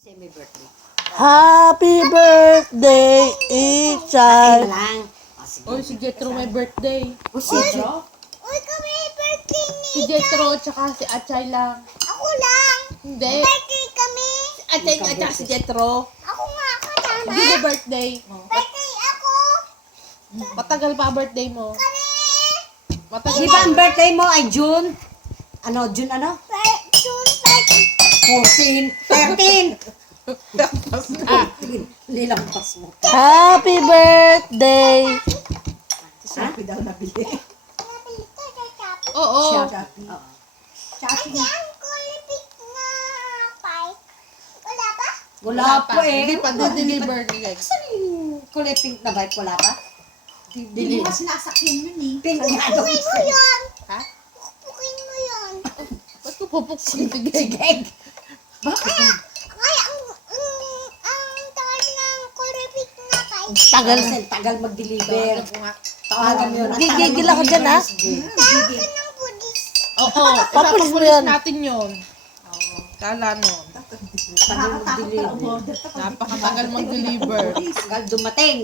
Say my birthday. Happy birthday, Ichay. Lang. Oh, sige. Oy, si Jetro may birthday. Oh, si Jetro. Uy, kami birthday ni... Si Jetro, tsaka si Achay lang. Ako lang. Hindi. Birthday kami. Achay nga, tsaka si Jetro. Ako nga kasama. Hindi mo birthday. Birthday ako. Matagal pa ang birthday mo. Kami. Matagal Di ba ang birthday mo ay June? Ano, June ano? June 30. 14, 13. Ah, Nilampas mo. Happy birthday. Sabi daw nabili. Nabili ko sa Shopee. oo. Kasi ang kulipit na pipe. Wala pa? Wala pa eh. Hindi pa deliver ni guys. Saan yung kulay pink na bike? Wala pa? Dili. Sinasakyan yun eh. Pink nga daw. Pukin mo yun. Ha? Pukin mo yun. Ba't ko pupuksin si Geg? Kaya ang tagal ng kulipit na pipe. Tagal. Tagal mag-deliver. Ako nga. Tawagan mo yun. Ang tagal Gigigil ako dyan, ha? mag-deliver. Tawag ka ng budis. Oo, Papulis mo ipapapulis yan. natin yun. Kala nun. Tagal mag-deliver. Napakatagal mag-deliver. Tagal dumating.